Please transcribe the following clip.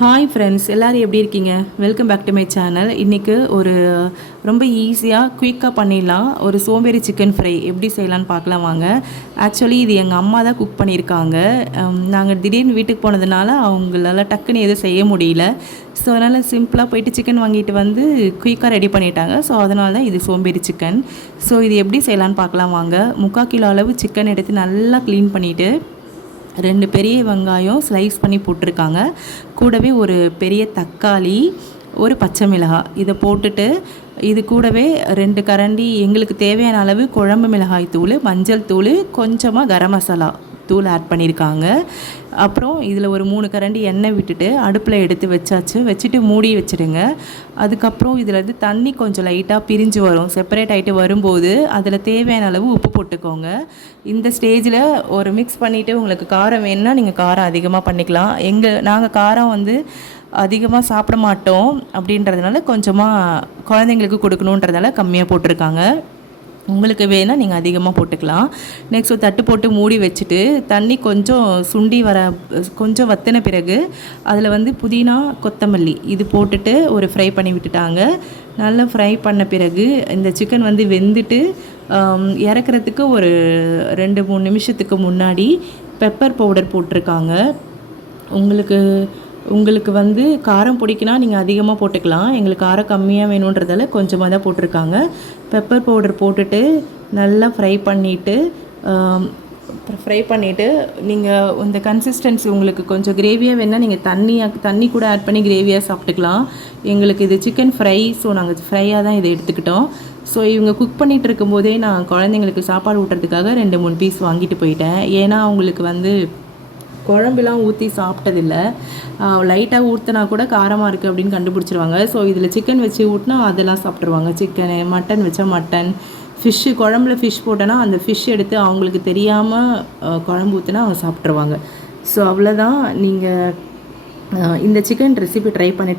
Hi friends, எல்லோரும் எப்படி இருக்கீங்க? Welcome back to my channel. இன்றைக்கி ஒரு ரொம்ப ஈஸியாக குயிக்காக பண்ணிடலாம் ஒரு சோம்பேறி சிக்கன் ஃப்ரை எப்படி செய்யலான்னு பார்க்கலாம் வாங்க. ஆக்சுவலி இது எங்கள் அம்மா தான் குக் பண்ணியிருக்காங்க. நாங்கள் திடீர்னு வீட்டுக்கு போனதுனால அவங்களால டக்குன்னு எதுவும் செய்ய முடியல. ஸோ அதனால் சிம்பிளாக போயிட்டு சிக்கன் வாங்கிட்டு வந்து குயிக்காக ரெடி பண்ணிட்டாங்க. ஸோ அதனால தான் இது சோம்பேறி சிக்கன். ஸோ இது எப்படி செய்யலான்னு பார்க்கலாம் வாங்க. 3/4 கிலோ அளவு சிக்கன் எடுத்து நல்லா க்ளீன் பண்ணிவிட்டு 2 பெரிய வெங்காயம் ஸ்லைஸ் பண்ணி போட்டிருக்காங்க. கூடவே ஒரு பெரிய தக்காளி, ஒரு பச்சை மிளகாய் இதை போட்டுட்டு இது கூடவே 2 கரண்டி எங்களுக்கு தேவையான அளவு குழம்பு மிளகாய் தூள், மஞ்சள் தூள், கொஞ்சமாக கரம் மசாலா தூள் ஆட் பண்ணியிருக்காங்க. அப்புறம் இதில் ஒரு 3 கரண்டி எண்ணெய் விட்டுட்டு அடுப்பில் எடுத்து வச்சுட்டு மூடி வச்சுடுங்க. அதுக்கப்புறம் இதில் இருந்து தண்ணி கொஞ்சம் லைட்டாக பிரிஞ்சு வரும். செப்பரேட் ஆகிட்டு வரும்போது அதில் தேவையான அளவு உப்பு போட்டுக்கோங்க. இந்த ஸ்டேஜில் ஒரு மிக்ஸ் பண்ணிவிட்டு உங்களுக்கு காரம் வேணுன்னா நீங்கள் காரம் அதிகமாக பண்ணிக்கலாம். நாங்கள் காரம் அதிகமாக சாப்பிட மாட்டோம் அப்படின்றதுனால கொஞ்சமாக குழந்தைங்களுக்கு கொடுக்கணுன்றதால கம்மியாக போட்டிருக்காங்க. உங்களுக்கு வேணால் நீங்கள் அதிகமாக போட்டுக்கலாம். நெக்ஸ்ட் ஒரு தட்டு போட்டு மூடி வச்சுட்டு தண்ணி கொஞ்சம் சுண்டி கொஞ்சம் வற்றின பிறகு அதில் புதினா, கொத்தமல்லி இது போட்டுட்டு ஒரு ஃப்ரை பண்ணி விட்டுட்டாங்க. நல்லா ஃப்ரை பண்ண பிறகு இந்த சிக்கன் வெந்துட்டு இறக்குறதுக்கு ஒரு 2-3 நிமிஷத்துக்கு முன்னாடி பெப்பர் பவுடர் போட்டிருக்காங்க. உங்களுக்கு காரம் பிடிக்குன்னா நீங்கள் அதிகமாக போட்டுக்கலாம். எங்களுக்கு காரம் கம்மியாக வேணுன்றதால கொஞ்சமாக தான் போட்டிருக்காங்க. பெப்பர் பவுடர் போட்டுட்டு நல்லா ஃப்ரை பண்ணிவிட்டு நீங்கள் இந்த கன்சிஸ்டன்சி உங்களுக்கு கொஞ்சம் கிரேவியாக வேணால் நீங்கள் தண்ணி கூட ஆட் பண்ணி கிரேவியாக சாப்பிட்டுக்கலாம். எங்களுக்கு இது சிக்கன் ஃப்ரை, ஸோ நாங்கள் ஃப்ரையாக தான் இதை எடுத்துக்கிட்டோம். ஸோ இவங்க குக் பண்ணிகிட்டு இருக்கும்போதே நான் குழந்தைங்களுக்கு சாப்பாடு ஊட்டுறதுக்காக 2-3 பீஸ் வாங்கிட்டு போயிட்டேன். ஏன்னா அவங்களுக்கு குழம்புலாம் ஊற்றி சாப்பிட்டதில்லை. லைட்டாக ஊற்றினா கூட காரமாக இருக்குது அப்படின்னு கண்டுபிடிச்சிருவாங்க. ஸோ இதில் சிக்கன் வச்சு ஊட்டினா அதெல்லாம் சாப்பிட்ருவாங்க. சிக்கனு, மட்டன் வச்சா மட்டன், ஃபிஷ்ஷு, குழம்புல ஃபிஷ் போட்டோன்னா அந்த ஃபிஷ் எடுத்து அவங்களுக்கு தெரியாமல் குழம்பு ஊற்றினா அவங்க சாப்பிட்ருவாங்க. ஸோ அவ்வளோதான். நீங்கள் இந்த சிக்கன் ரெசிபி ட்ரை பண்ணி